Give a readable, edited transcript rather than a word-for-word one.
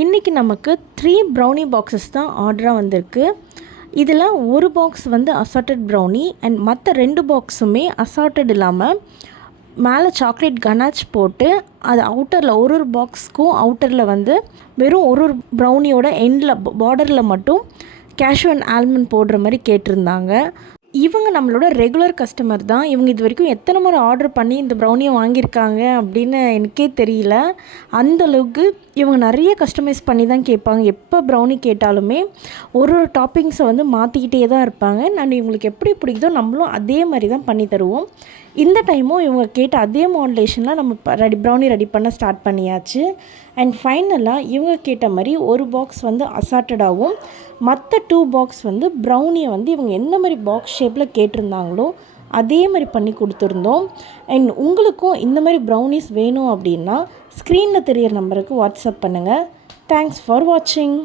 இன்றைக்கி நமக்கு 3 brownie boxes தான் ஆர்டராக வந்திருக்கு. இதில் ஒரு பாக்ஸ் வந்து அசார்ட்டட் ப்ரௌனி அண்ட் மற்ற 2 பாக்ஸுமே அசார்ட்டட் இல்லாமல் மேலே சாக்லேட் கனாச் போட்டு அது அவுட்டரில் ஒரு பாக்ஸ்க்கும் அவுட்டரில் வந்து வெறும் ஒரு ப்ரௌனியோட எண்டில் பார்டரில் மட்டும் கேஷ்யூ அண்ட் ஆல்மண்ட் போடுற மாதிரி கேட்டிருந்தாங்க. இவங்க நம்மளோட ரெகுலர் கஸ்டமர் தான். இவங்க இது வரைக்கும் எத்தனை முறை ஆர்டர் பண்ணி இந்த ப்ரௌனியை வாங்கியிருக்காங்க அப்படின்னு எனக்கே தெரியல. அந்தளவுக்கு இவங்க நிறைய கஸ்டமைஸ் பண்ணி தான் கேட்பாங்க. எப்போ ப்ரௌனி கேட்டாலுமே ஒரு டாப்பிங்ஸை வந்து மாற்றிக்கிட்டே தான் இருப்பாங்க. நான் இவங்களுக்கு எப்படி பிடிக்குதோ நம்மளும் அதே மாதிரி தான் பண்ணி தருவோம். இந்த டைமும் இவங்க கேட்ட அதே மாடுலேஷனில் நம்ம ப்ரௌனி ரெடி பண்ண ஸ்டார்ட் பண்ணியாச்சு. அண்ட் ஃபைனலாக இவங்க கேட்ட மாதிரி ஒரு பாக்ஸ் வந்து அசார்ட்டடாகவும் மற்ற 2 பாக்ஸ் வந்து ப்ரௌனியை வந்து இவங்க எந்த மாதிரி பாக்ஸ் ஷேப்பில் கேட்டிருந்தாங்களோ அதே மாதிரி பண்ணி கொடுத்துருந்தோம். அண்ட் உங்களுக்கும் இந்த மாதிரி ப்ரௌனிஸ் வேணும் அப்படின்னா ஸ்க்ரீனில் தெரியிற நம்பருக்கு வாட்ஸ்அப் பண்ணுங்கள். தேங்க்ஸ் ஃபார் வாட்சிங்.